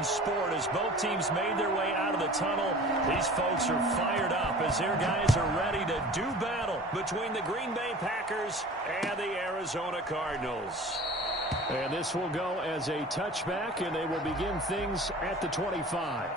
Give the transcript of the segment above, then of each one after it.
fun sport as both teams made their way out of the tunnel. These folks are fired up as their guys are ready to do battle between the Green Bay Packers and the Arizona Cardinals. And this will go as a touchback, and they will begin things at the 25.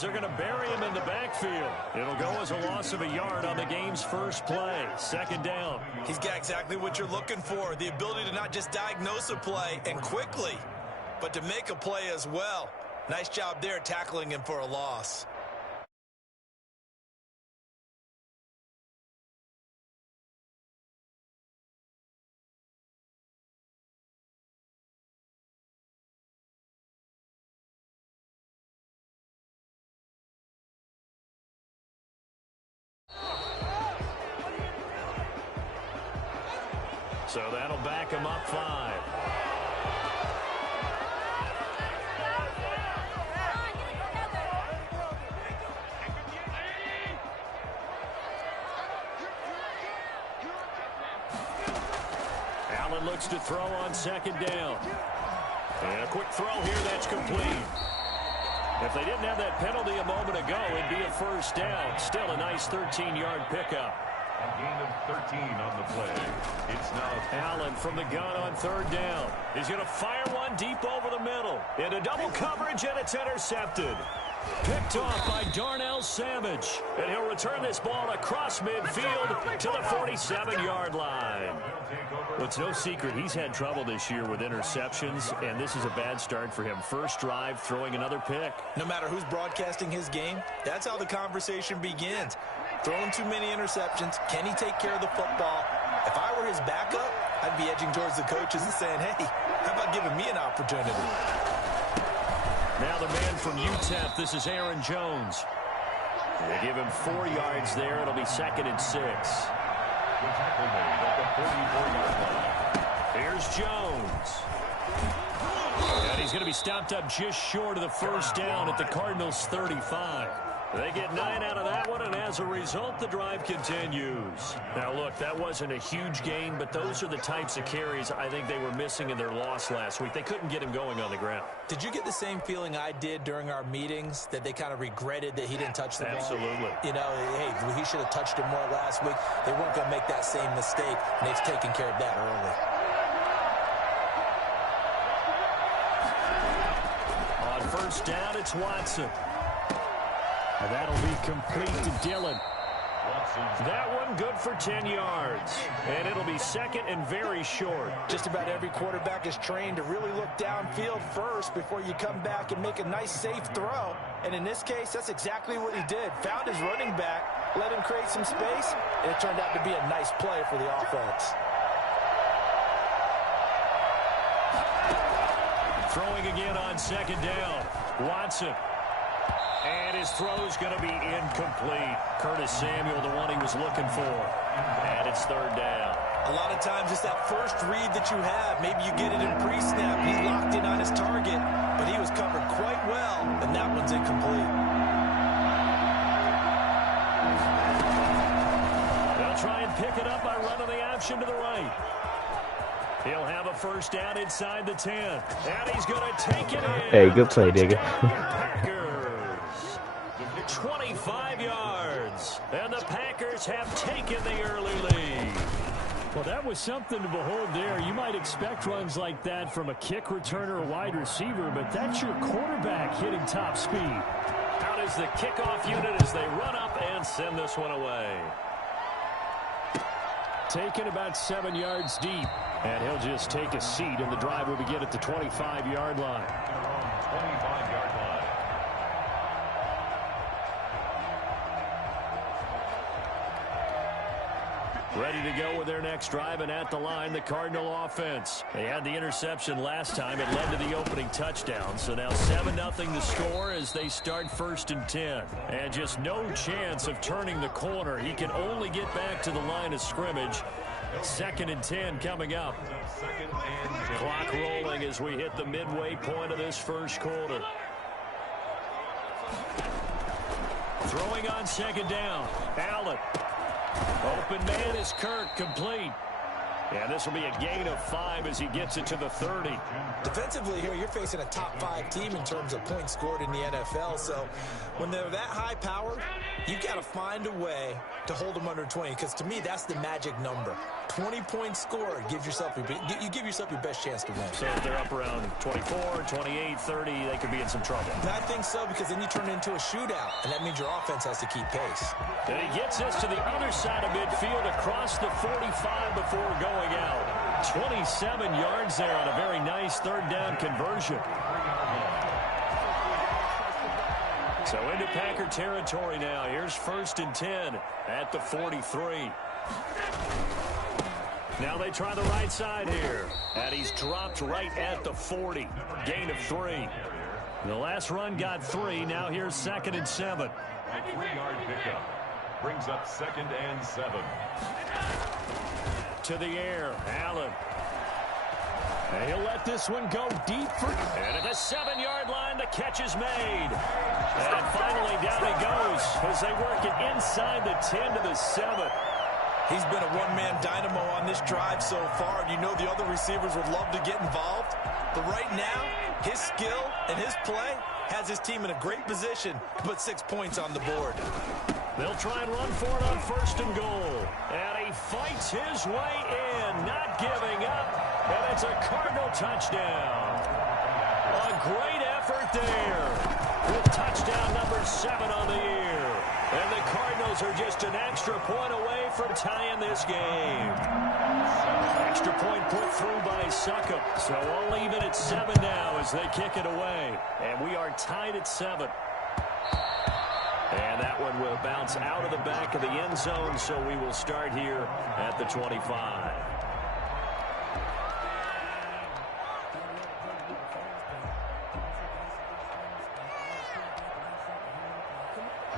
They're going to bury him in the backfield. It'll go as a loss of a yard on the game's first play. Second down. He's got exactly what you're looking for, the ability to not just diagnose a play and quickly, but to make a play as well. Nice job there tackling him for a loss. So that'll back him up 5. Allen looks to throw on second down. And a quick throw here that's complete. If they didn't have that penalty a moment ago, it'd be a first down. Still a nice 13-yard pickup. A gain of 13 on the play. It's now Allen from the gun on third down. He's going to fire one deep over the middle. Into double coverage, and it's intercepted. Picked off by Darnell Savage. And he'll return this ball across midfield to the 47-yard line. Well, it's no secret he's had trouble this year with interceptions, and this is a bad start for him. First drive, throwing another pick. No matter who's broadcasting his game, that's how the conversation begins. Throwing too many interceptions. Can he take care of the football? If I were his backup, I'd be edging towards the coaches and saying, hey, how about giving me an opportunity? Now the man from UTEP, this is Aaron Jones. They give him 4 yards there. It'll be 2nd and 6. Here's Jones. And he's going to be stopped up just short of the first down at the Cardinals' 35. They get 9 out of that one, and as a result, the drive continues. Now, look, that wasn't a huge gain, but those are the types of carries I think they were missing in their loss last week. They couldn't get him going on the ground. Did you get the same feeling I did during our meetings, that they kind of regretted that he didn't touch the ball? Absolutely. You know, hey, he should have touched it more last week. They weren't going to make that same mistake, and they've taken care of that early. On first down, it's Watson. And that'll be complete to Dillon. That one good for 10 yards. And it'll be 2nd and very short. Just about every quarterback is trained to really look downfield first before you come back and make a nice, safe throw. And in this case, that's exactly what he did. Found his running back, let him create some space, and it turned out to be a nice play for the offense. Throwing again on second down. Watson. And his throw's going to be incomplete. Curtis Samuel, the one he was looking for. And it's 3rd down. A lot of times it's that first read that you have. Maybe you get it in pre-snap. He's locked in on his target, but he was covered quite well, and that one's incomplete. They'll try and pick it up by running the option to the right. He'll have a first down inside the 10. And he's going to take it in. Hey, good play, Digger. 25 yards. And the Packers have taken the early lead. Well, that was something to behold there. You might expect runs like that from a kick returner or wide receiver, but that's your quarterback hitting top speed. Out is the kickoff unit as they run up and send this one away. Taken about 7 yards deep. And he'll just take a seat, and the drive will begin at the 25-yard line. 25-yard line. Ready to go with their next drive, and at the line, the Cardinal offense. They had the interception last time. It led to the opening touchdown. So now 7-0 the score as they start 1st and 10. And just no chance of turning the corner. He can only get back to the line of scrimmage. 2nd and 10 coming up. Clock rolling as we hit the midway point of this first quarter. Throwing on 2nd down. Allen. Open man is Kirk, complete. And this will be a gain of 5 as he gets it to the 30. Defensively here, you're facing a top 5 team in terms of points scored in the NFL. So when they're that high powered, you've got to find a way to hold them under 20. Because to me, that's the magic number. 20 points scored, you give yourself your best chance to win. So if they're up around 24, 28, 30, they could be in some trouble. I think so, because then you turn it into a shootout, and that means your offense has to keep pace. And he gets us to the other side of midfield across the 45 before going out. 27 yards there on a very nice 3rd down conversion. So into Packer territory now. Here's 1st and 10 at the 43. Now they try the right side here. And he's dropped right at the 40. Gain of 3. The last run got 3. Now here's 2nd and 7. A 3-yard pickup brings up 2nd and 7. To the air, Allen. And he'll let this one go deep for... And at the 7-yard line, the catch is made. And finally down he goes as they work it inside the 10 to the 7. He's been a one-man dynamo on this drive so far, and you know the other receivers would love to get involved. But right now, his skill and his play has his team in a great position to put 6 points on the board. They'll try and run for it on 1st and goal. And he fights his way in, not giving up. And it's a Cardinal touchdown. A great effort there with touchdown number 7 on the year. And the Cardinals are just an extra point away from tying this game. Extra point put through by Succop. So we'll leave it at 7 now as they kick it away. And we are tied at 7. And that one will bounce out of the back of the end zone, so we will start here at the 25.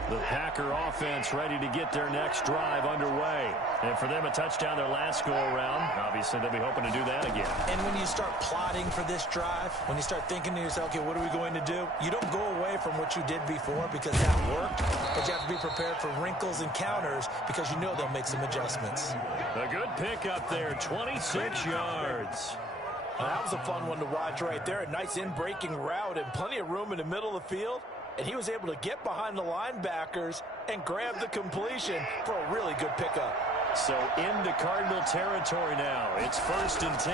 The Packer offense ready to get their next drive underway. And for them, a touchdown their last go-around. Obviously, they'll be hoping to do that again. And when you start plotting for this drive, when you start thinking to yourself, okay, what are we going to do? You don't go away from what you did before because that worked, but you have to be prepared for wrinkles and counters because you know they'll make some adjustments. A good pickup there, 26 yards. That was a fun one to watch right there. A nice in-breaking route and plenty of room in the middle of the field. And he was able to get behind the linebackers and grab the completion for a really good pickup. So into Cardinal territory now. It's 1st and 10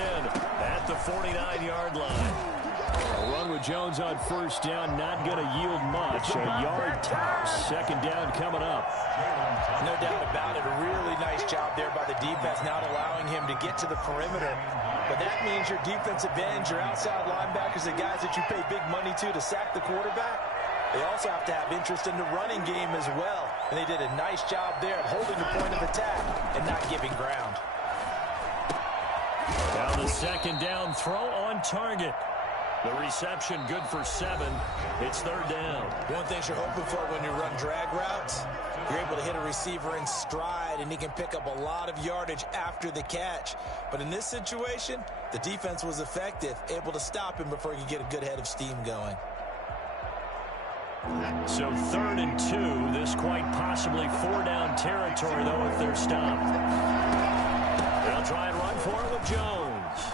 at the 49-yard line. A run with Jones on 1st down, not going to yield much. A yard tops. 2nd down coming up. No doubt about it. A really nice job there by the defense, not allowing him to get to the perimeter. But that means your defensive ends, your outside linebackers, the guys that you pay big money to sack the quarterback, they also have to have interest in the running game as well. And they did a nice job there of holding the point of attack and not giving ground. Now the 2nd down throw on target. The reception good for 7. It's 3rd down. One thing you're hoping for when you run drag routes, you're able to hit a receiver in stride and he can pick up a lot of yardage after the catch. But in this situation, the defense was effective, able to stop him before he could get a good head of steam going. So 3rd and 2. This quite possibly 4-down territory, though, if they're stopped. They'll try and run for it with Jones.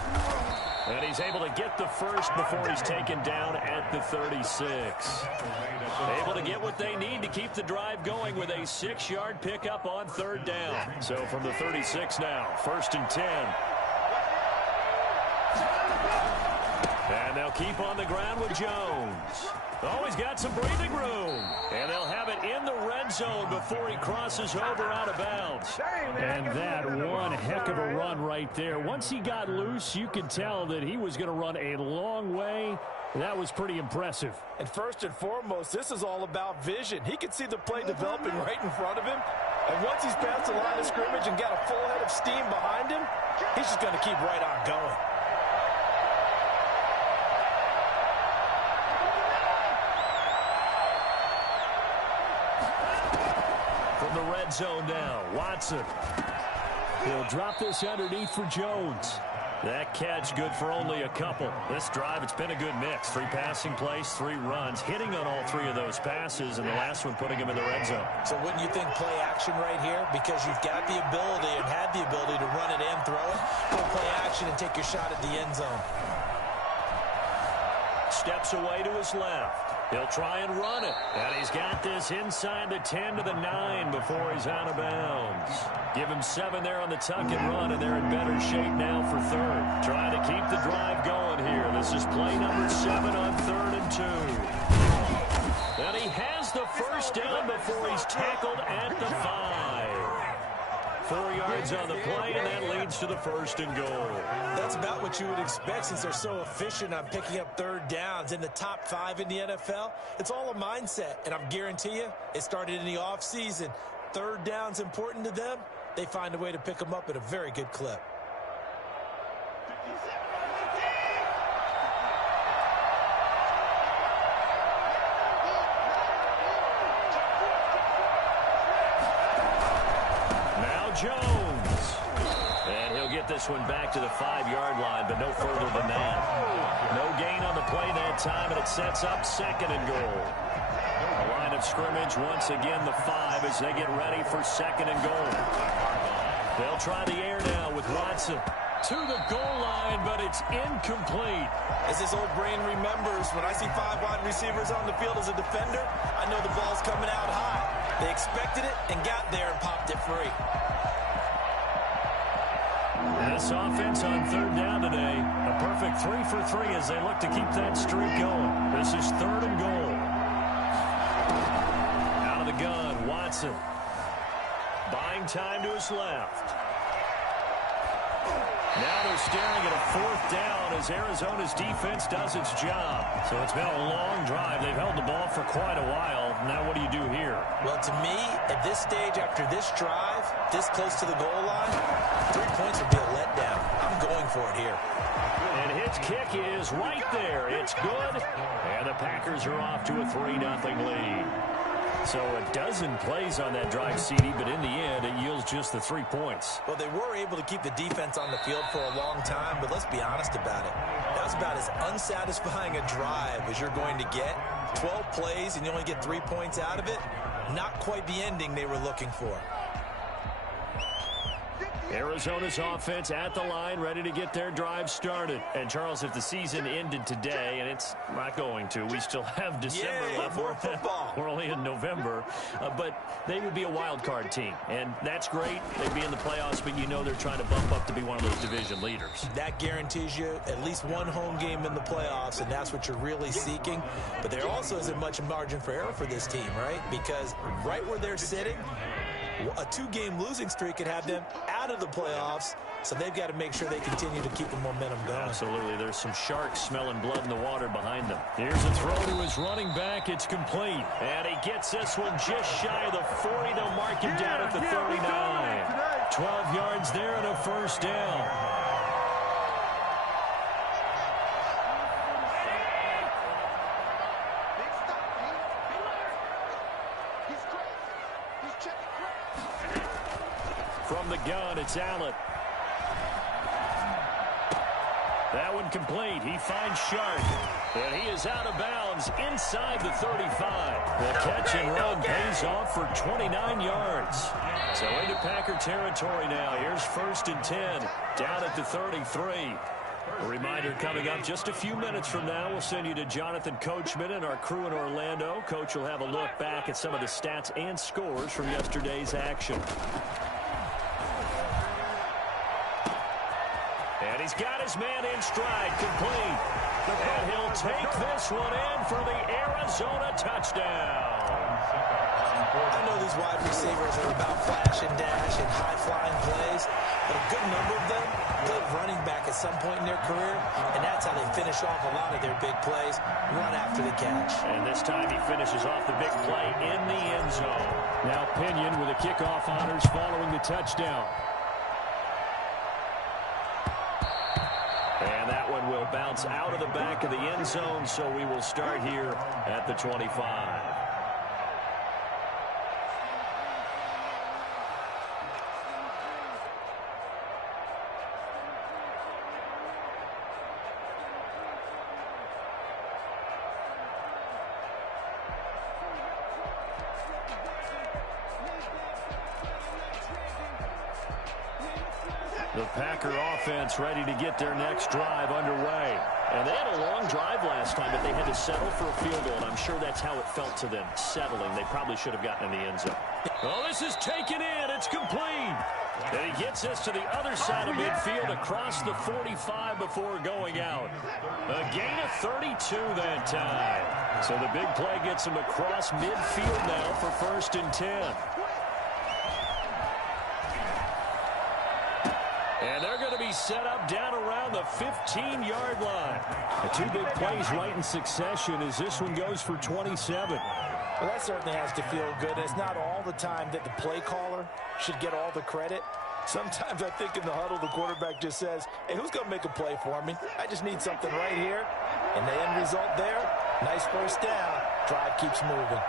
And he's able to get the first before he's taken down at the 36. Able to get what they need to keep the drive going with a 6-yard pickup on 3rd down. So from the 36 now, 1st and 10. And they'll keep on the ground with Jones. Always got some breathing room. And they'll have it in the red red zone before he crosses over out of bounds. And that one heck of a run right there. Once he got loose, you could tell that he was going to run a long way. That was pretty impressive. And first and foremost, this is all about vision. He could see the play developing right in front of him. And once he's past the line of scrimmage and got a full head of steam behind him, he's just going to keep right on going. From the red zone now, Watson. He'll drop this underneath for Jones. That catch good for only a couple. This drive, it's been a good mix. 3 passing plays, 3 runs, hitting on all 3 of those passes, and the last one putting him in the red zone. So wouldn't you think play action right here? Because you've got the ability and had the ability to run it and throw it. Go play action and take your shot at the end zone. Steps away to his left. He'll try and run it. And he's got this inside the 10 to the 9 before he's out of bounds. Give him 7 there on the tuck and run, and they're in better shape now for third. Trying to keep the drive going here. This is play number 7 on 3rd and 2. And he has the first down before he's tackled at the 5. 4 yards on the play, and that leads to the 1st and goal. That's about what you would expect since they're so efficient on picking up 3rd downs in the top 5 in the NFL. It's all a mindset, and I guarantee you it started in the offseason. 3rd down's important to them. They find a way to pick them up at a very good clip. Jones. And he'll get this one back to the 5-yard line, but no further than that. No gain on the play that time, and it sets up 2nd and goal. The line of scrimmage, once again, the 5 as they get ready for 2nd and goal. They'll try the air now with Watson. To the goal line, but it's incomplete. As his old brain remembers, when I see 5 wide receivers on the field as a defender, I know the ball's coming out high. They expected it and got there and popped it free. This offense on 3rd down today, a perfect 3 for 3 as they look to keep that streak going. This is 3rd and goal. Out of the gun, Watson. Buying time to his left. Now they're staring at a 4th down as Arizona's defense does its job. So it's been a long drive. They've held the ball for quite a while. Now what do you do here? Well, to me, at this stage, after this drive, this close to the goal line, 3 points would be a letdown. I'm going for it here. And his kick is right there. It's good. And the Packers are off to a 3-0 lead. So a dozen plays on that drive, CD, but in the end, it yields just the 3 points. Well, they were able to keep the defense on the field for a long time, but let's be honest about it. That was about as unsatisfying a drive as you're going to get. 12 plays, and you only get 3 points out of it. Not quite the ending they were looking for. Arizona's offense at the line, ready to get their drive started. And, Charles, if the season ended today, and it's not going to, we still have December left. More football. We're only in November. But they would be a wild card team. And that's great. They'd be in the playoffs, but you know they're trying to bump up to be one of those division leaders. That guarantees you at least one home game in the playoffs, and that's what you're really seeking. But there also isn't much margin for error for this team, right? Because right where they're sitting, a 2-game losing streak could have them out of the playoffs, so they've got to make sure they continue to keep the momentum going. Absolutely. There's some sharks smelling blood in the water behind them. Here's a throw to his running back. It's complete. And he gets this one just shy of the 40. They'll mark him down at the 39. 12 yards there and a 1st down. From the gun, it's Allen. That one complete. He finds Sharp. And he is out of bounds inside the 35. The catch and run pays off for 29 yards. So into Packer territory now. Here's 1st and 10. Down at the 33. A reminder coming up just a few minutes from now. We'll send you to Jonathan Coachman and our crew in Orlando. Coach will have a look back at some of the stats and scores from yesterday's action. And he's got his man in stride, complete. And he'll take this one in for the Arizona touchdown. I know these wide receivers are about flash and dash and high-flying plays, but a good number of them played running back at some point in their career, and that's how they finish off a lot of their big plays, run after the catch. And this time he finishes off the big play in the end zone. Now Pinion with the kickoff honors following the touchdown. And that one will bounce out of the back of the end zone, so we will start here at the 25. The Packer offense ready to get their next drive underway. And they had a long drive last time, but they had to settle for a field goal, and I'm sure that's how it felt to them, settling. They probably should have gotten in the end zone. Oh, this is taken in. It's complete. And he gets us to the other side of midfield across the 45 before going out. A gain of 32 that time. So the big play gets him across midfield now for 1st and 10. And they're going to be set up down around the 15-yard line. The two big plays right in succession as this one goes for 27. Well, that certainly has to feel good. It's not all the time that the play caller should get all the credit. Sometimes I think in the huddle, the quarterback just says, hey, who's going to make a play for me? I just need something right here. And the end result there, nice first down. Drive keeps moving.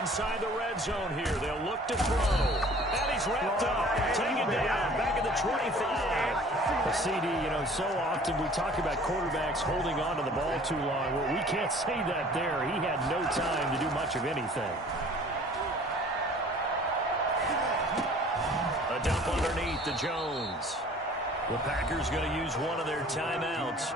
Inside the red zone here, they'll look to throw. And he's wrapped up, taken down, back at the 25. The CD, you know, so often we talk about quarterbacks holding on to the ball too long. Well, we can't say that there. He had no time to do much of anything. A dump underneath to Jones. The Packers going to use one of their timeouts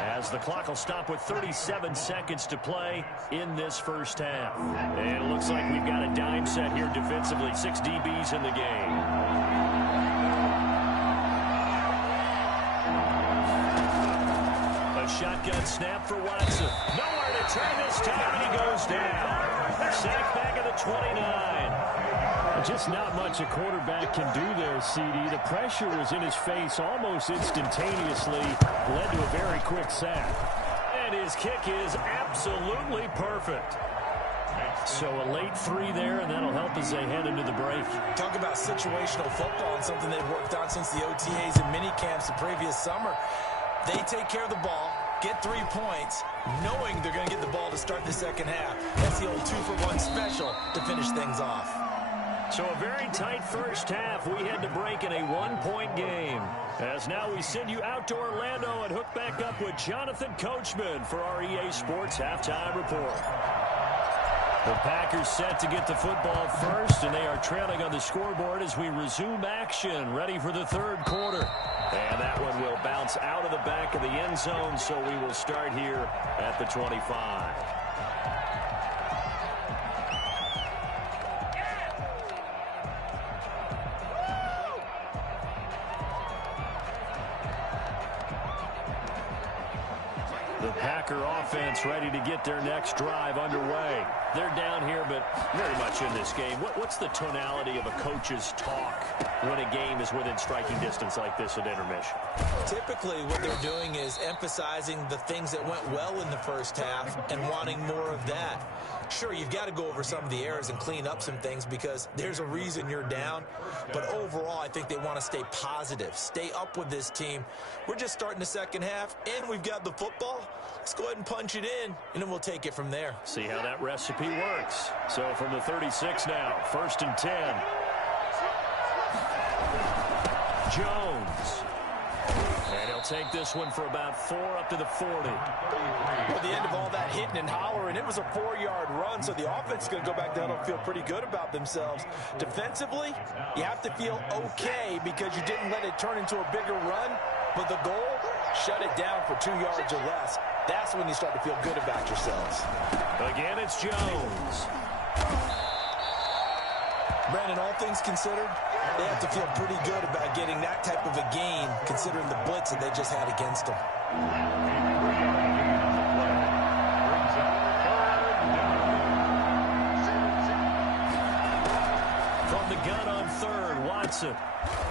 as the clock will stop with 37 seconds to play in this first half. And it looks like we've got a dime set here defensively. 6 DBs in the game. A shotgun snap for Watson. Nowhere to turn this time, and he goes down. Sack back at the 29. Just not much a quarterback can do there, CD. The pressure was in his face almost instantaneously, led to a very quick sack. And his kick is absolutely perfect. So a late 3 there, and that'll help as they head into the break. Talk about situational football and something they've worked on since the OTAs and mini camps the previous summer. They take care of the ball, get 3 points, knowing they're going to get the ball to start the second half. That's the old 2-for-1 special to finish things off. So a very tight first half. We head to break in a 1-point game. As now we send you out to Orlando and hook back up with Jonathan Coachman for our EA Sports Halftime Report. The Packers set to get the football first, and they are trailing on the scoreboard as we resume action, ready for the third quarter. And that one will bounce out of the back of the end zone, so we will start here at the 25. The Packer offense ready to get their next drive underway. They're down here, but very much in this game. What's the tonality of a coach's talk when a game is within striking distance like this at intermission? Typically, what they're doing is emphasizing the things that went well in the first half and wanting more of that. Sure, you've got to go over some of the errors and clean up some things because there's a reason you're down. But overall, I think they want to stay positive, stay up with this team. We're just starting the second half, and we've got the football. Let's go ahead and punch it in, and then we'll take it from there. See how that recipe works. So from the 36 now, 1st and 10. Jones. And he'll take this one for about 4 up to the 40. At the end of all that hitting and hollering, it was a 4-yard run, so the offense is going to go back down and feel pretty good about themselves. Defensively, you have to feel okay because you didn't let it turn into a bigger run, but the goal, shut it down for 2 yards or less. That's when you start to feel good about yourselves. Again, it's Jones. Brandon, all things considered, they have to feel pretty good about getting that type of a gain considering the blitz that they just had against them. gun on third. Watson.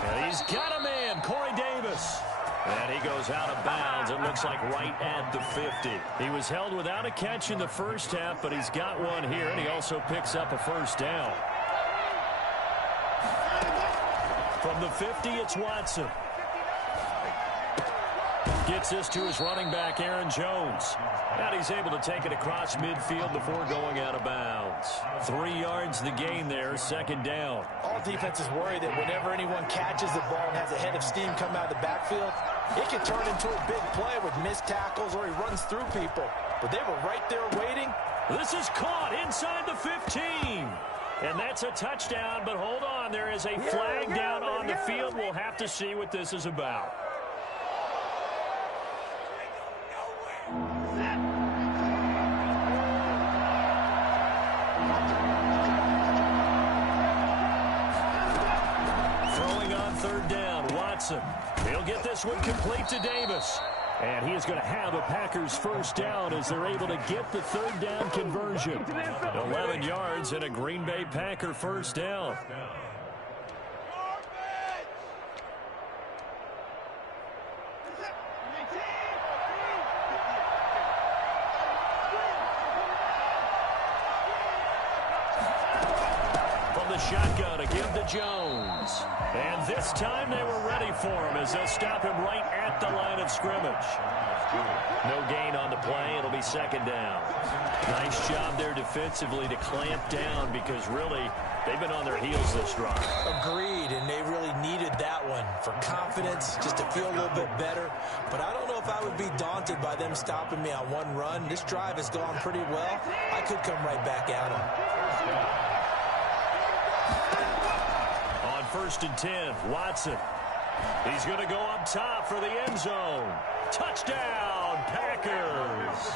And he's got a man, Corey Davis. And he goes out of bounds. It looks like right at the 50. He was held without a catch in the first half, but he's got one here, and he also picks up a first down. From the 50, it's Watson. Gets this to his running back, Aaron Jones. And he's able to take it across midfield before going out of bounds. 3 yards the gain there, second down. All defenses worry that whenever anyone catches the ball and has a head of steam come out of the backfield, it can turn into a big play with missed tackles or he runs through people. But they were right there waiting. This is caught inside the 15. And that's a touchdown, but hold on. There is a flag down on the field. We'll have to see what this is about. Throwing on third down, Watson. He'll get this one complete to Davis. And he is going to have a Packers first down as they're able to get the third down conversion. 11 yards and a Green Bay Packer first down. Shotgun to give to Jones. And this time they were ready for him as they'll stop him right at the line of scrimmage. No gain on the play. It'll be second down. Nice job there defensively to clamp down because really they've been on their heels this drive. Agreed, and they really needed that one for confidence, just to feel a little bit better. But I don't know if I would be daunted by them stopping me on one run. This drive has gone pretty well. I could come right back at them. First and 10, Watson. He's going to go up top for the end zone. Touchdown, Packers.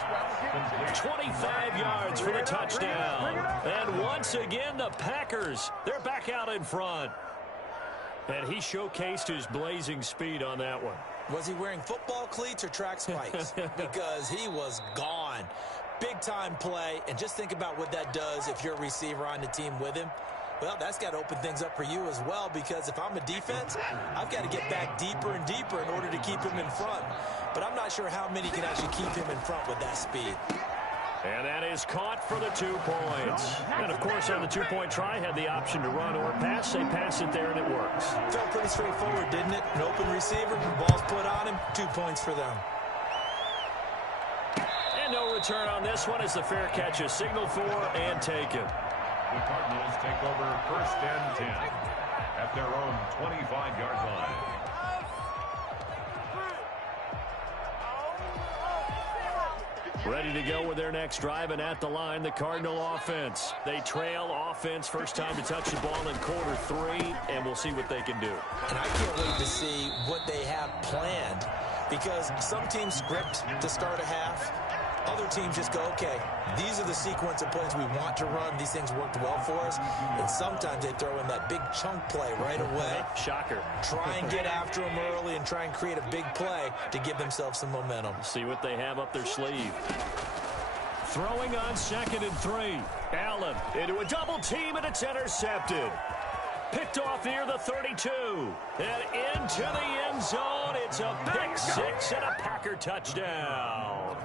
25 yards for the touchdown. And once again, the Packers, they're back out in front. And he showcased his blazing speed on that one. Was he wearing football cleats or track spikes? Because he was gone. Big-time play, and just think about what that does if you're a receiver on the team with him. Well, that's got to open things up for you as well, because if I'm a defense, I've got to get back deeper and deeper in order to keep him in front. But I'm not sure how many can actually keep him in front with that speed. And that is caught for the 2 points. And, of course, on the two-point try, had the option to run or pass. They pass it there, and it works. Felt pretty straightforward, didn't it? An open receiver, ball's put on him, 2 points for them. And no return on this one as the fair catch is signaled for and taken. The Cardinals take over first and 10 at their own 25-yard line. Ready to go with their next drive, and at the line, the Cardinal offense. They trail offense, first time to touch the ball in quarter 3, and we'll see what they can do. And I can't wait to see what they have planned, because some teams script to start a half. Other teams just go, okay, these are the sequence of plays we want to run. These things worked well for us. And sometimes they throw in that big chunk play right away. Shocker. Try and get after them early and try and create a big play to give themselves some momentum. See what they have up their sleeve. Throwing on second and 3. Allen into a double team, and it's intercepted. Picked off near the 32. And into the end zone. It's a pick 6 and a Packer touchdown.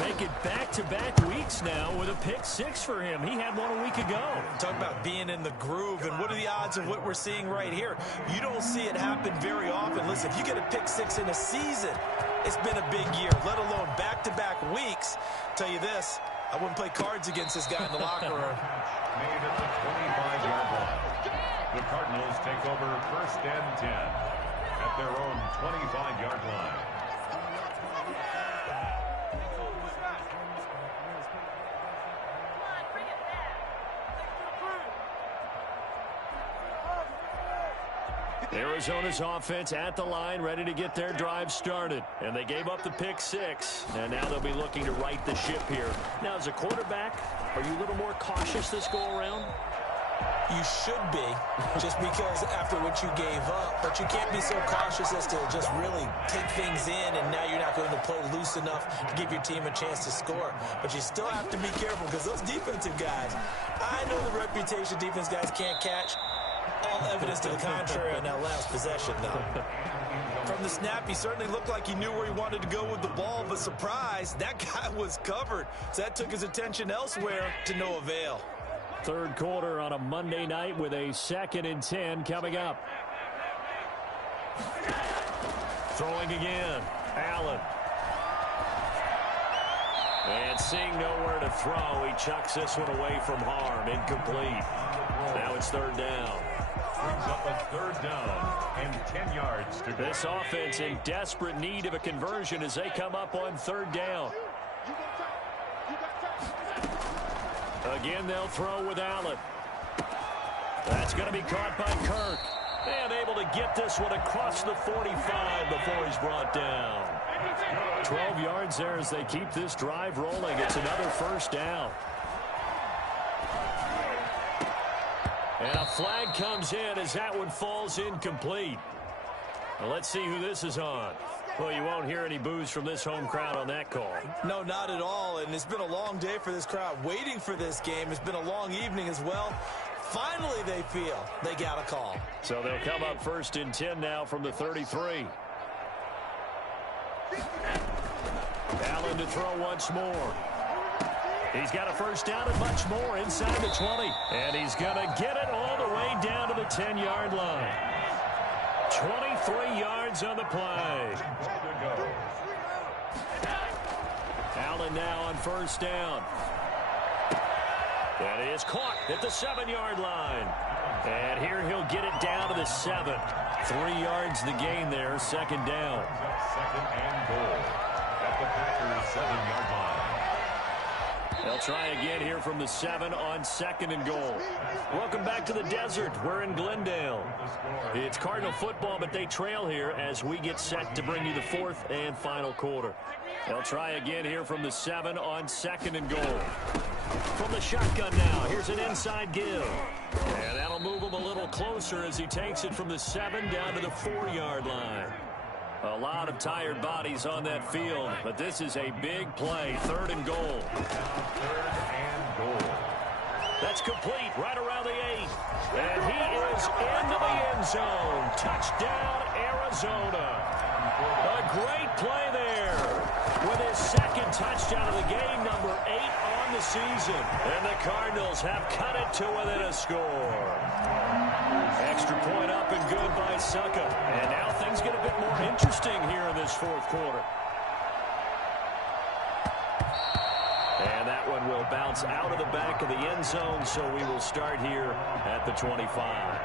Make it back-to-back weeks now with a pick 6 for him. He had one a week ago. Talk about being in the groove, and what are the odds of what we're seeing right here? You don't see it happen very often. Listen, if you get a pick 6 in a season, it's been a big year, let alone back-to-back weeks. Tell you this, I wouldn't play cards against this guy in the locker room. Made at the 25-yard line. The Cardinals take over first and 10 at their own 25-yard line. Arizona's offense at the line, ready to get their drive started. And they gave up the pick 6, and now they'll be looking to right the ship here. Now, as a quarterback, are you a little more cautious this go-around? You should be, just because after what you gave up. But you can't be so cautious as to just really take things in, and now you're not going to play loose enough to give your team a chance to score. But you still have to be careful, because those defensive guys, I know the reputation defense guys can't catch. All evidence to the contrary on that last possession, though. From the snap, he certainly looked like he knew where he wanted to go with the ball, but surprise, that guy was covered. So that took his attention elsewhere to no avail. Third quarter on a Monday night with a 2nd and 10 coming up. Throwing again. Allen. And seeing nowhere to throw, he chucks this one away from harm. Incomplete. Now it's 3rd down. Brings up a 3rd down and 10 yards to go. This offense in desperate need of a conversion as they come up on 3rd down. Again, they'll throw with Allen. That's going to be caught by Kirk. And able to get this one across the 45 before he's brought down. 12 yards there as they keep this drive rolling. It's another 1st down. And a flag comes in as that one falls incomplete. Well, let's see who this is on. Well, you won't hear any boos from this home crowd on that call. No, not at all. And it's been a long day for this crowd waiting for this game. It's been a long evening as well. Finally, they feel they got a call. So they'll come up 1st and 10 now from the 33. Allen to throw once more. He's got a 1st down and much more inside the 20. And he's going to get it all the way down to the 10-yard line. 23 yards on the play. Allen now on 1st down. That is caught at the 7-yard line. And here he'll get it down to the 7. 3 yards the gain there, 2nd down. 2nd and goal at the Packers' 7-yard line. They'll try again here from the 7 on 2nd and goal. Welcome back to the desert. We're in Glendale. It's Cardinal football, but they trail here as we get set to bring you the 4th and final quarter. They'll try again here from the 7 on 2nd and goal. From the shotgun now, here's an inside give. And that'll move him a little closer as he takes it from the 7 down to the 4-yard line. A lot of tired bodies on that field, but this is a big play. 3rd and goal. 3rd and goal. That's complete right around the 8. And he is into the end zone. Touchdown, Arizona. A great play there with his 2nd touchdown of the game, number 8 on the season. And the Cardinals have cut it to within a score. Extra point up and good by Succa. And now things get a bit more interesting here in this 4th quarter. And that one will bounce out of the back of the end zone, so we will start here at the 25.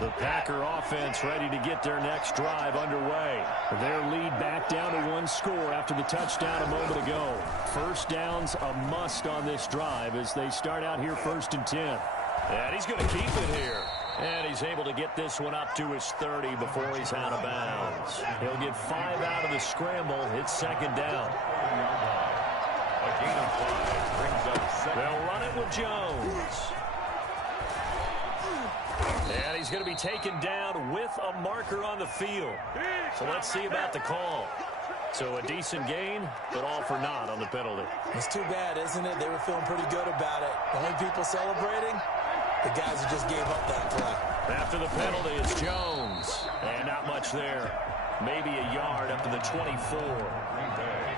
The Packer offense ready to get their next drive underway. Their lead back down to 1 score after the touchdown a moment ago. 1st down's a must on this drive as they start out here 1st and 10. And he's going to keep it here. And he's able to get this one up to his 30 before he's out of bounds. He'll get 5 out of the scramble. It's 2nd down. A gain of 5 brings up 2nd. They'll run it with Jones. And he's going to be taken down with a marker on the field. So let's see about the call. So a decent gain, but all for naught on the penalty. It's too bad, isn't it? They were feeling pretty good about it. The only people celebrating, the guys who just gave up that play. After the penalty, it's Jones. And not much there. Maybe a yard up to the 24.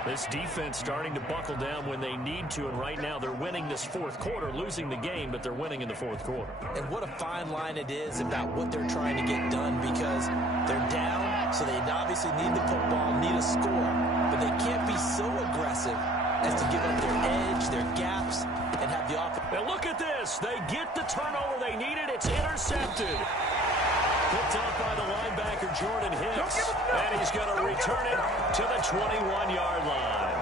This defense starting to buckle down when they need to, and right now they're winning this 4th quarter, losing the game, but they're winning in the 4th quarter. And what a fine line it is about what they're trying to get done, because they're down, so they obviously need the football, need a score, but they can't be so aggressive as to give up their edge, their gaps, and have the offense. Now look at this. They get the turnover they needed. It's intercepted. Picked up by the linebacker, Jordan Hicks. And he's going to return it to the 21-yard line.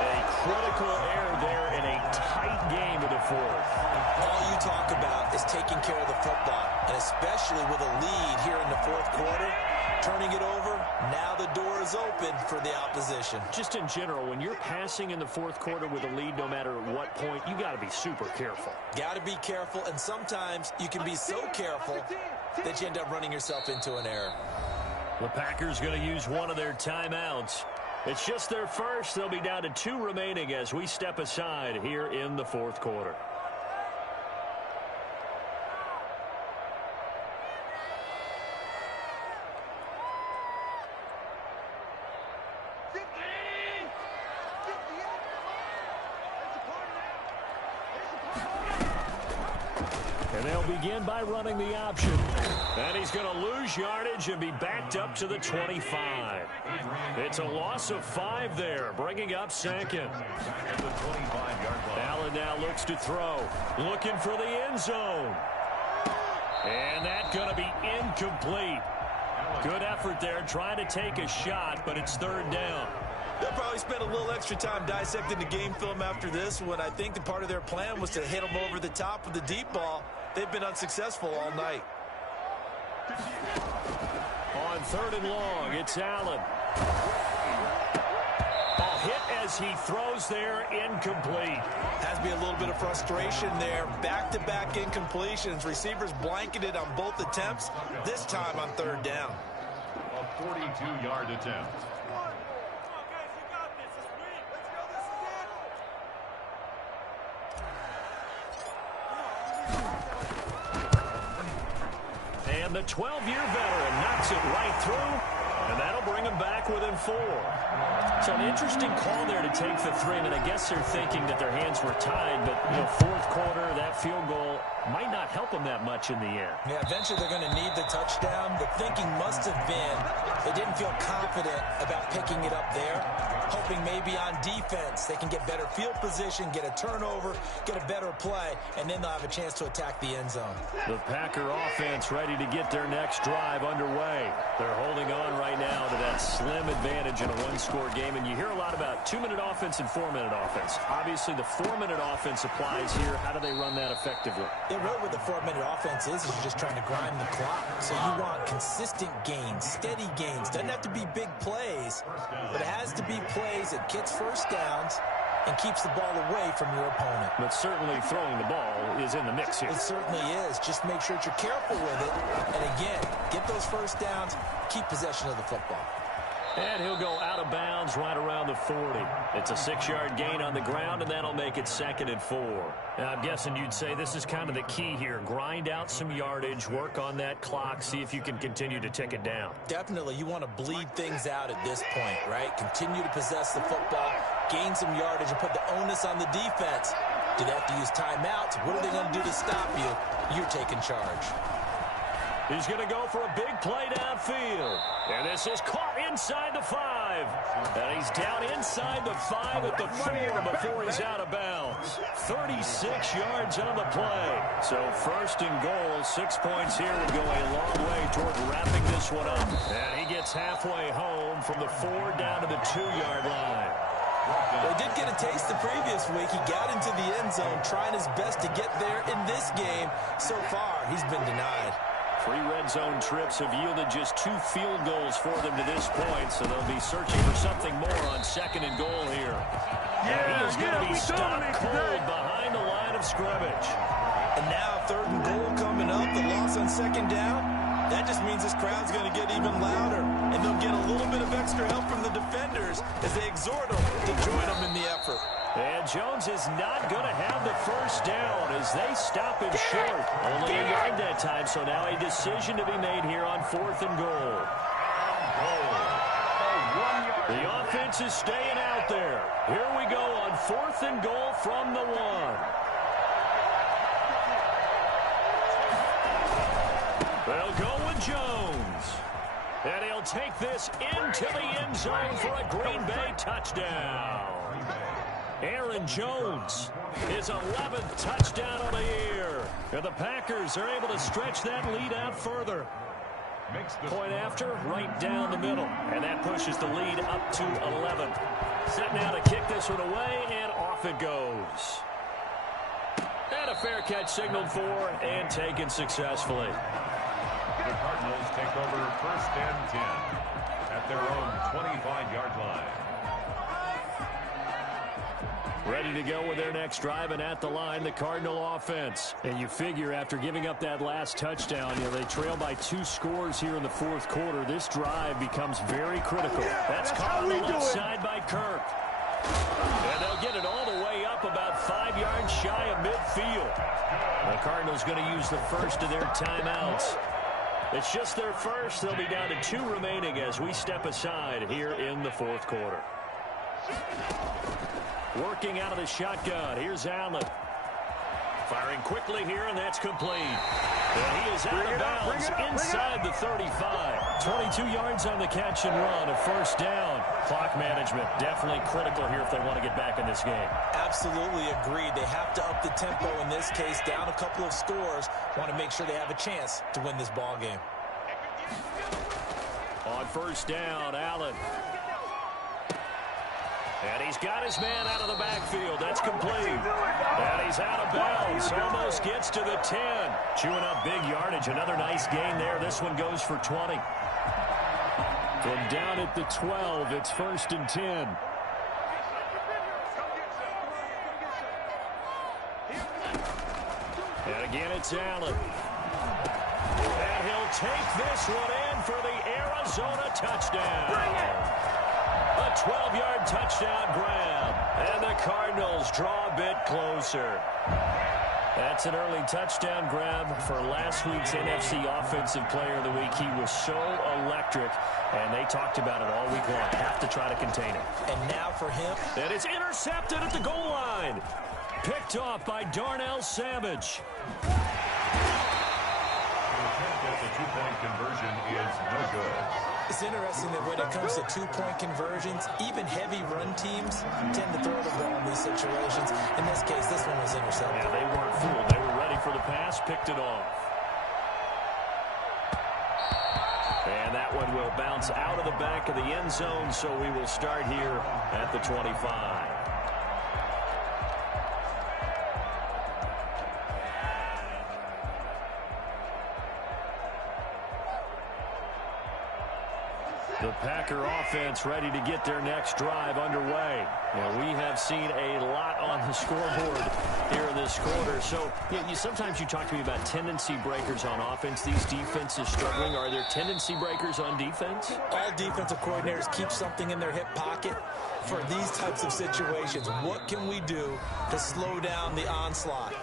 A critical error there in a tight game in the 4th. All you talk about is taking care of the football, and especially with a lead here in the 4th quarter, turning it over Now the door is open for the opposition. Just in general, when you're passing in the fourth quarter with a lead, no matter what point, you got to be super careful. Got to be careful, and sometimes you can be so careful that you end up running yourself into an error. The Packers going to use one of their timeouts. It's just their first. They'll be down to 2 remaining as we step aside here in the fourth quarter. And they'll begin by running the option. And he's going to lose yardage and be backed up to the 25. It's a loss of 5 there, bringing up second. Allen now looks to throw. Looking for the end zone. And that's going to be incomplete. Good effort there, trying to take a shot, but it's third down. They'll probably spend a little extra time dissecting the game film after this one. I think the part of their plan was to hit them over the top with the deep ball. They've been unsuccessful all night. On third and long, it's Allen. A hit as he throws there, incomplete. Has to be a little bit of frustration there. Back-to-back incompletions. Receivers blanketed on both attempts, this time on third down. A 42-yard attempt. And the 12-year veteran knocks it right through, and that'll bring him back within 4. So an interesting call there to take the 3. I mean, I guess they're thinking that their hands were tied, but, you know, fourth quarter, that field goal might not help them that much in the end. Yeah, eventually they're going to need the touchdown. The thinking must have been they didn't feel confident about picking it up there, hoping maybe on defense they can get better field position, get a turnover, get a better play, and then they'll have a chance to attack the end zone. The Packer offense ready to get their next drive underway. They're holding on right now to that slim advantage in a one-score game, and you hear a lot about 2-minute offense and 4-minute offense. Obviously, the 4-minute offense applies here. How do they run that effectively? Yeah, really what the 4-minute offense is you're just trying to grind the clock. So you want consistent gains, steady gains. Doesn't have to be big plays, but it has to be plays that gets first downs and keeps the ball away from your opponent. But certainly throwing the ball is in the mix here. It certainly is. Just make sure that you're careful with it. And again, get those first downs, keep possession of the football. And he'll go out of bounds right around the 40. It's a 6-yard gain on the ground, and that'll make it 2nd and 4. Now, I'm guessing you'd say this is kind of the key here. Grind out some yardage, work on that clock, see if you can continue to tick it down. Definitely. You want to bleed things out at this point, right? Continue to possess the football, gain some yardage, and put the onus on the defense. Do they have to use timeouts? What are they going to do to stop you? You're taking charge. He's going to go for a big play downfield. And this is caught inside the 5. And he's down inside the 5 at the 4 before he's out of bounds. 36 yards on the play. So first and goal, 6 points here would go a long way toward wrapping this one up. And he gets halfway home from the 4 down to the 2-yard line. Well, he did get a taste the previous week. He got into the end zone, trying his best to get there in this game. So far, he's been denied. 3 red zone trips have yielded just 2 field goals for them to this point, so they'll be searching for something more on 2nd and goal here. And he is going to be stopped cold behind the line of scrimmage. And now 3rd and goal coming up, the loss on 2nd down. That just means this crowd's going to get even louder, and they'll get a little bit of extra help from the defenders as they exhort them to join them in the effort. And Jones is not going to have the first down as they stop him short. Only a yard that time, so now a decision to be made here on 4th and goal. The offense is staying out there. Here we go on 4th and goal from the 1. They'll go with Jones. And he'll take this into the end zone for a Green Bay touchdown. Aaron Jones, his 11th touchdown of the year. And the Packers are able to stretch that lead out further. Point after, right down the middle. And that pushes the lead up to 11. Set now to kick this one away, and off it goes. And a fair catch signaled for and taken successfully. The Cardinals take over 1st and 10. at their own 25-yard line. Ready to go with their next drive, and at the line, the Cardinal offense. And you figure after giving up that last touchdown, they trail by 2 scores here in the fourth quarter. This drive becomes very critical. That's caught on the left side by Kirk. And they'll get it all the way up about 5 yards shy of midfield. The Cardinals going to use the first of their timeouts. It's just their first. They'll be down to 2 remaining as we step aside here in the fourth quarter. Working out of the shotgun. Here's Allen. Firing quickly here, and that's complete. And he is out of bounds inside the 35. 22 yards on the catch and run, a first down. Clock management definitely critical here if they want to get back in this game. Absolutely agreed. They have to up the tempo in this case, down a couple of scores. Want to make sure they have a chance to win this ball game. On first down, Allen. And he's got his man out of the backfield. That's complete. And he's out of bounds. Almost gets to the 10. Chewing up big yardage. Another nice gain there. This one goes for 20. From down at the 12, it's 1st and 10. And again, it's Allen. And he'll take this one in for the Arizona touchdown. A 12-yard touchdown grab, and the Cardinals draw a bit closer. That's an early touchdown grab for last week's NFC Offensive Player of the Week. He was so electric, and they talked about it all week long. Have to try to contain him. And now for him. And it's intercepted at the goal line. Picked off by Darnell Savage. The two-point conversion is no good. It's interesting that when it comes to two-point conversions, even heavy run teams tend to throw the ball in these situations. In this case, this one was intercepted. Yeah, they weren't fooled. They were ready for the pass, picked it off. And that one will bounce out of the back of the end zone, so we will start here at the 25. The Packer offense ready to get their next drive underway. We have seen a lot on the scoreboard here in this quarter. So, sometimes you talk to me about tendency breakers on offense. These defenses struggling. Are there tendency breakers on defense? All defensive coordinators keep something in their hip pocket for these types of situations. What can we do to slow down the onslaught?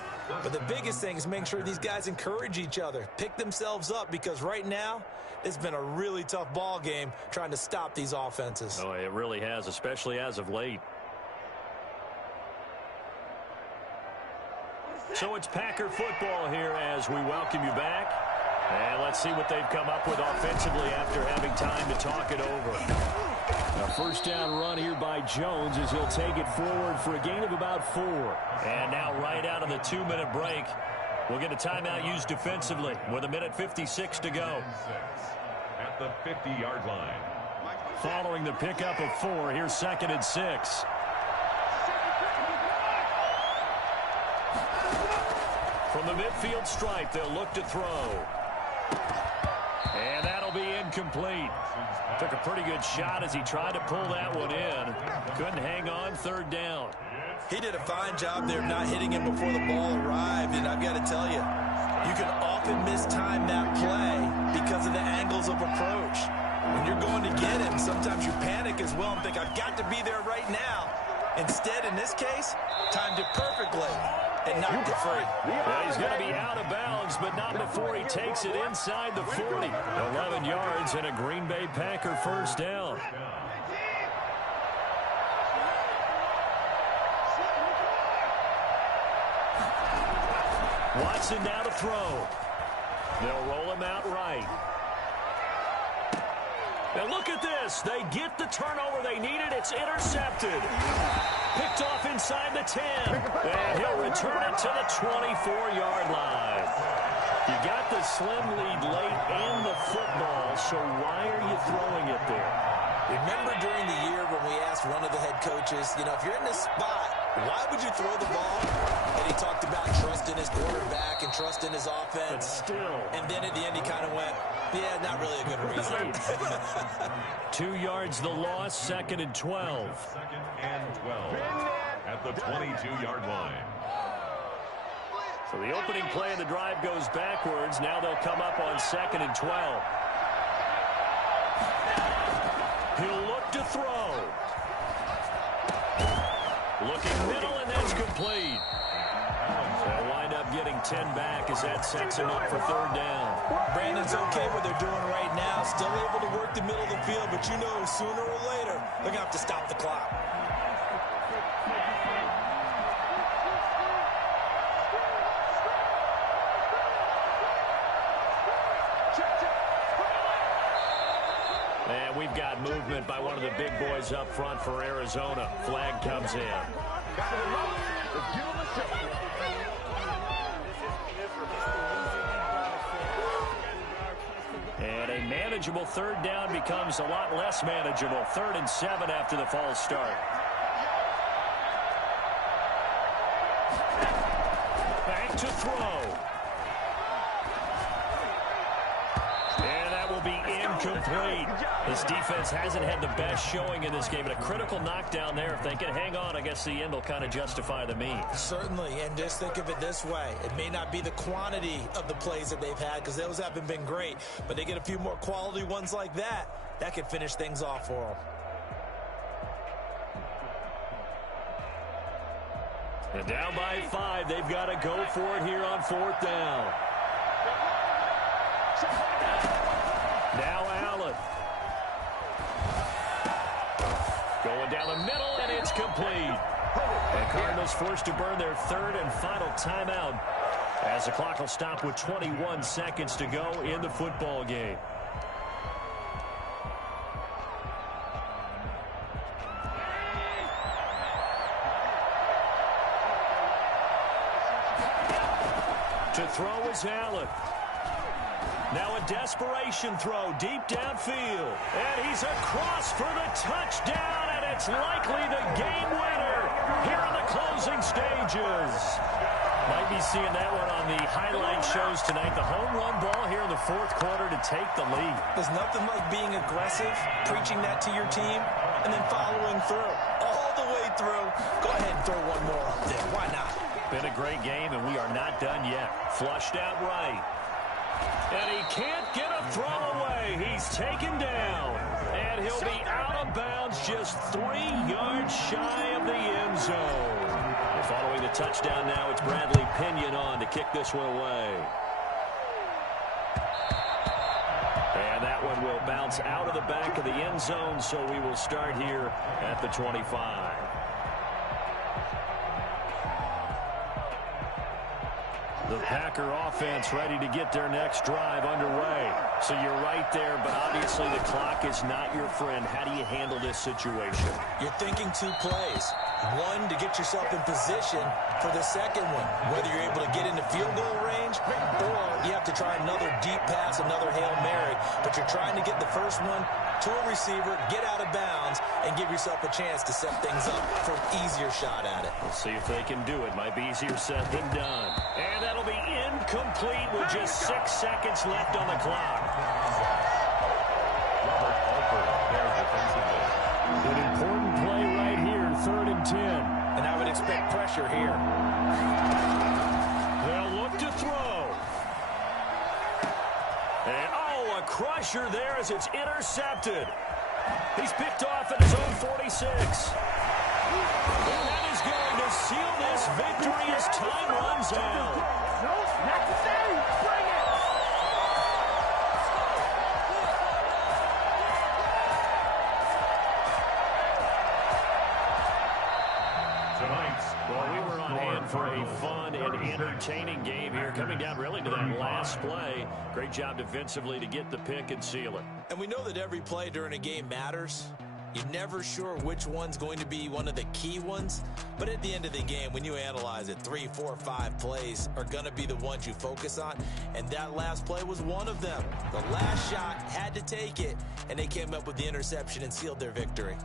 But the biggest thing is making sure these guys encourage each other, pick themselves up, because right now, it's been a really tough ball game trying to stop these offenses. Oh, it really has, especially as of late. So it's Packer football here as we welcome you back. And let's see what they've come up with offensively after having time to talk it over. A first down run here by Jones as he'll take it forward for a gain of about 4. And now right out of the 2-minute break, we'll get a timeout used defensively with 1:56 to go. At the 50-yard line. Following the pickup of 4, here's 2nd and 6. From the midfield stripe, they'll look to throw. And that'll be incomplete. Took a pretty good shot as he tried to pull that one in. Couldn't hang on, 3rd down. He did a fine job there of not hitting him before the ball arrived, and I've got to tell you, you can often mistime that play because of the angles of approach. When you're going to get him, sometimes you panic as well and think, I've got to be there right now. Instead, in this case, timed it perfectly and knocked it free. Well, he's going to be out of bounds, but not before he takes it inside the 40. 11 yards and a Green Bay Packer first down. Watson now to throw. They'll roll him out right. Now look at this. They get the turnover they needed. It's intercepted. Picked off inside the 10. And he'll return it to the 24-yard line. You got the slim lead late in the football, so why are you throwing it there? Remember during the year when we asked one of the head coaches, if you're in this spot Why would you throw the ball? And he talked about trusting his quarterback and trusting his offense. But still. And then at the end he kind of went, yeah, not really a good reason. 2 yards the loss, 2nd and 12. Second and 12 at the 22-yard line. So the opening play of the drive goes backwards. Now they'll come up on 2nd and 12. He'll look to throw. Looking middle, and that's complete. They'll wind up getting 10 back as that sets him up for 3rd down. Brandon's okay what they're doing right now. Still able to work the middle of the field, but you know sooner or later they're going to have to stop the clock. And we've got movement by one of the big boys up front for Arizona. Flag comes in. And a manageable 3rd down becomes a lot less manageable. 3rd and 7 after the false start. Back to throw. And that will be incomplete. This defense hasn't had the best showing in this game, but a critical knockdown there. If they can hang on, I guess the end will kind of justify the means. Certainly, and just think of it this way. It may not be the quantity of the plays that they've had, because those haven't been great, but they get a few more quality ones like that. That could finish things off for them. And down by 5, they've got to go for it here on 4th down. Now Allen. Going down the middle, and it's complete. The Cardinals forced to burn their 3rd and final timeout as the clock will stop with 21 seconds to go in the football game. To throw is Allen. Now a desperation throw deep downfield. And he's across for the touchdown, and it's likely the game winner here in the closing stages. Might be seeing that one on the highlight shows tonight. The home run ball here in the 4th quarter to take the lead. There's nothing like being aggressive, preaching that to your team, and then following through. All the way through. Go ahead and throw one more up there. Why not? Been a great game, and we are not done yet. Flushed out right. And he can't get a throw away. He's taken down. And he'll be out of bounds just 3 yards shy of the end zone. And following the touchdown now, it's Bradley Pinion on to kick this one away. And that one will bounce out of the back of the end zone, so we will start here at the 25. The Packer offense ready to get their next drive underway. So you're right there, but obviously the clock is not your friend. How do you handle this situation? You're thinking 2 plays. One, to get yourself in position for the second one, whether you're able to get into field goal range or you have to try another deep pass, another Hail Mary. But you're trying to get the first one to a receiver, get out of bounds, and give yourself a chance to set things up for an easier shot at it. We'll see if they can do it. Might be easier said than done. And that'll be incomplete with just 6 seconds left on the clock. Robert Alford there defensively. An important play right here, 3rd and 10. And I would expect pressure here. They'll look to throw. And, a crusher there as it's intercepted. He's picked off at his own 46. And that is going to seal this victory as time runs out. No, necessary. Bring it. Well, we were on hand for a fun and entertaining game here, coming down really to that last play. Great job defensively to get the pick and seal it. And we know that every play during a game matters. You're never sure which one's going to be one of the key ones. But at the end of the game, when you analyze it, 3, 4, 5 plays are going to be the ones you focus on. And that last play was one of them. The last shot had to take it, and they came up with the interception and sealed their victory.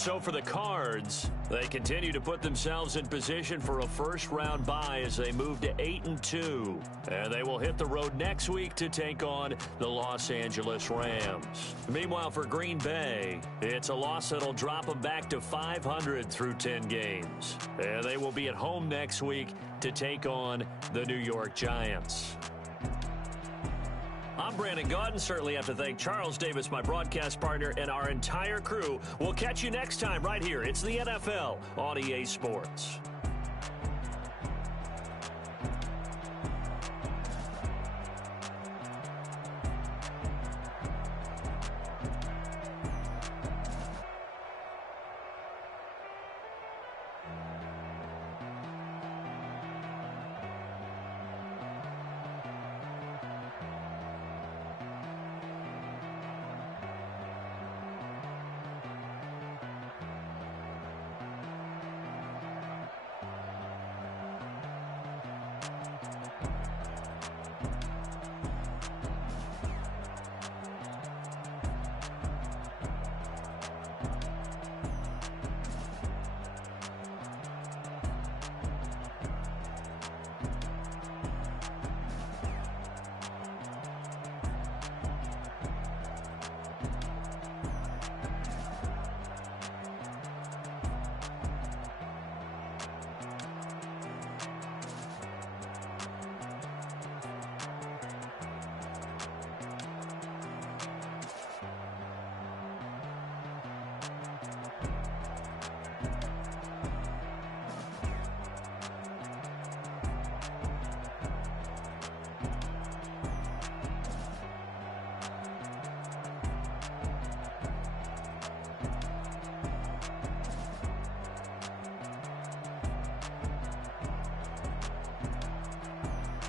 So for the Cards, they continue to put themselves in position for a first-round bye as they move to 8-2. And they will hit the road next week to take on the Los Angeles Rams. Meanwhile, for Green Bay, it's a loss that'll drop them back to 500 through 10 games. And they will be at home next week to take on the New York Giants. I'm Brandon Gaudin. Certainly have to thank Charles Davis, my broadcast partner, and our entire crew. We'll catch you next time right here. It's the NFL on EA Sports.